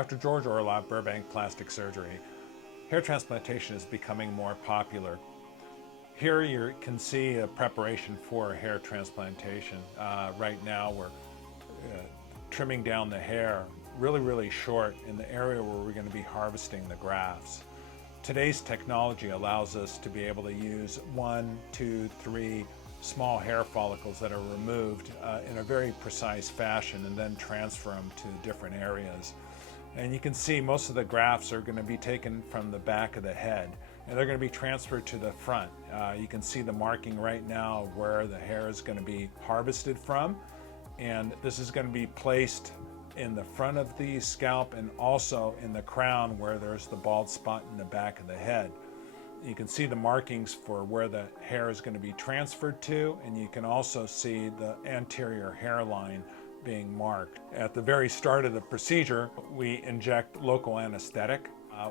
Dr. George Orloff, Burbank Plastic Surgery. Hair transplantation is becoming more popular. Here you can see a preparation for hair transplantation. Right now we're trimming down the hair really short in the area where we're going to be harvesting the grafts. Today's technology allows us to be able to use 1, 2, 3 small hair follicles that are removed in a very precise fashion and then transfer them to different areas. And you can see most of the grafts are going to be taken from the back of the head and they're going to be transferred to the front. You can see the marking right now of where the hair is going to be harvested from, and this is going to be placed in the front of the scalp and also in the crown where there's the bald spot in the back of the head. You can see the markings for where the hair is going to be transferred to, and you can also see the anterior hairline being marked. At the very start of the procedure, we inject local anesthetic.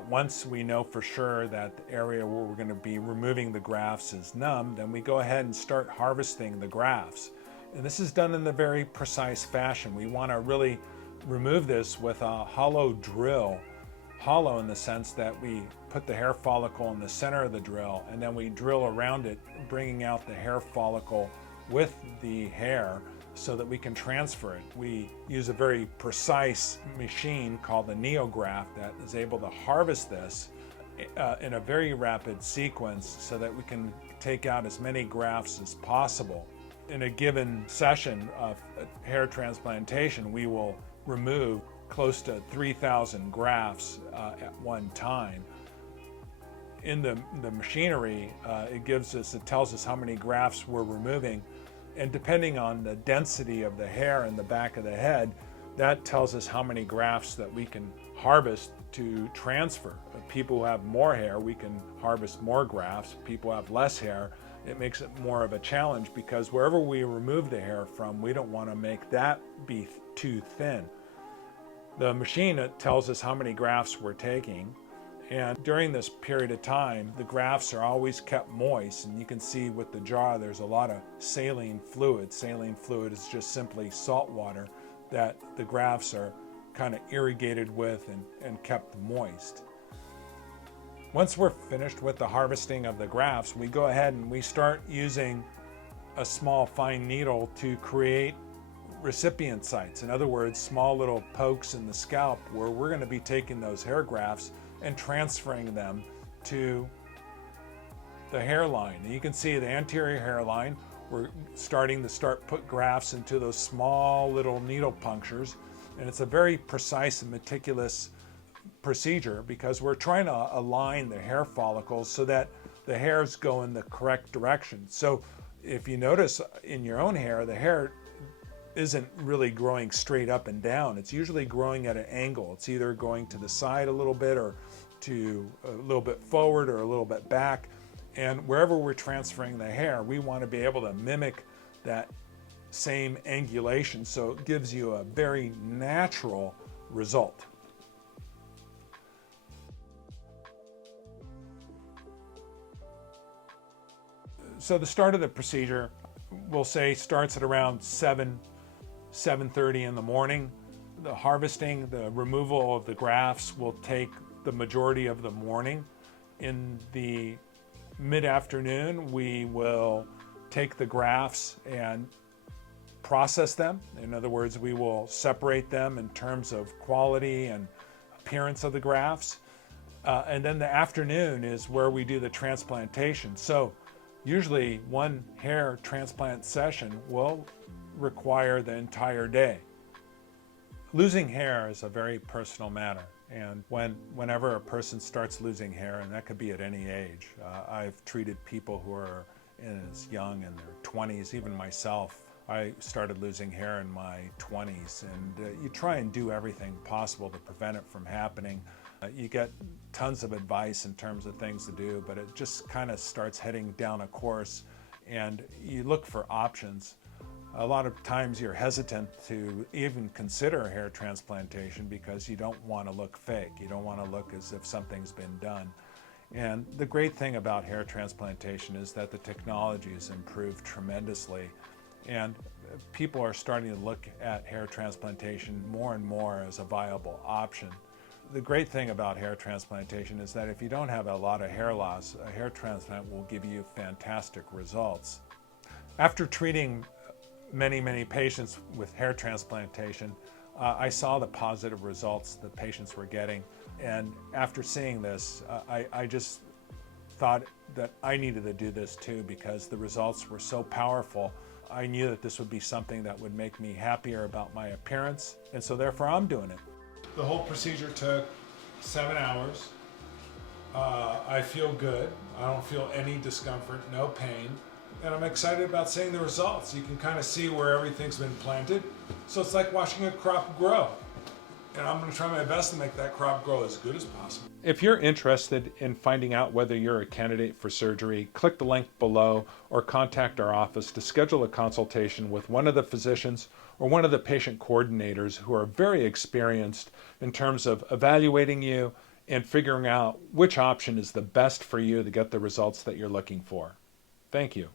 Once we know for sure that the area where we're going to be removing the grafts is numb, then we go ahead and start harvesting the grafts. And this is done in a very precise fashion. We want to really remove this with a hollow drill. Hollow in the sense that we put the hair follicle in the center of the drill and then we drill around it, bringing out the hair follicle with the hair so that we can transfer it. We use a very precise machine called the neograph that is able to harvest this in a very rapid sequence so that we can take out as many grafts as possible. In a given session of hair transplantation, we will remove close to 3,000 grafts at one time. In the machinery, it tells us how many grafts we're removing, and depending on the density of the hair in the back of the head, that tells us how many grafts that we can harvest to transfer. People who have more hair, we can harvest more grafts. People who have less hair, it makes it more of a challenge because wherever we remove the hair from, we don't want to make that be too thin. The machine tells us how many grafts we're taking, and during this period of time, the grafts are always kept moist, and you can see with the jar there's a lot of saline fluid. Saline fluid is just simply salt water that the grafts are kind of irrigated with and kept moist. Once we're finished with the harvesting of the grafts, we go ahead and we start using a small fine needle to create recipient sites. In other words, small little pokes in the scalp where we're going to be taking those hair grafts and transferring them to the hairline. And you can see the anterior hairline, we're starting to put grafts into those small little needle punctures, and it's a very precise and meticulous procedure because we're trying to align the hair follicles so that the hairs go in the correct direction. So if you notice in your own hair, the hair isn't really growing straight up and down. It's usually growing at an angle. It's either going to the side a little bit or to a little bit forward or a little bit back. And wherever we're transferring the hair, we want to be able to mimic that same angulation so it gives you a very natural result. So the start of the procedure, we'll say, starts at around 7:30 in the morning. The harvesting, the removal of the grafts will take the majority of the morning. In the mid-afternoon, we will take the grafts and process them. In other words, we will separate them in terms of quality and appearance of the grafts. And then the afternoon is where we do the transplantation. So usually one hair transplant session will require the entire day. Losing hair is a very personal matter, and whenever a person starts losing hair, and that could be at any age, I've treated people who are as young in their 20s, even myself. I started losing hair in my 20s, and you try and do everything possible to prevent it from happening. You get tons of advice in terms of things to do, but it just kind of starts heading down a course, and you look for options. A lot of times you're hesitant to even consider hair transplantation because you don't want to look fake. You don't want to look as if something's been done. And the great thing about hair transplantation is that the technology has improved tremendously, and people are starting to look at hair transplantation more and more as a viable option. The great thing about hair transplantation is that if you don't have a lot of hair loss, a hair transplant will give you fantastic results. After treating many patients with hair transplantation, I saw the positive results the patients were getting. And after seeing this, I just thought that I needed to do this too, because the results were so powerful. I knew that this would be something that would make me happier about my appearance, and so therefore I'm doing it. The whole procedure took 7 hours. I feel good. I don't feel any discomfort, no pain, and I'm excited about seeing the results. You can kind of see where everything's been planted, so it's like watching a crop grow. And I'm going to try my best to make that crop grow as good as possible. If you're interested in finding out whether you're a candidate for surgery, click the link below or contact our office to schedule a consultation with one of the physicians or one of the patient coordinators who are very experienced in terms of evaluating you and figuring out which option is the best for you to get the results that you're looking for. Thank you.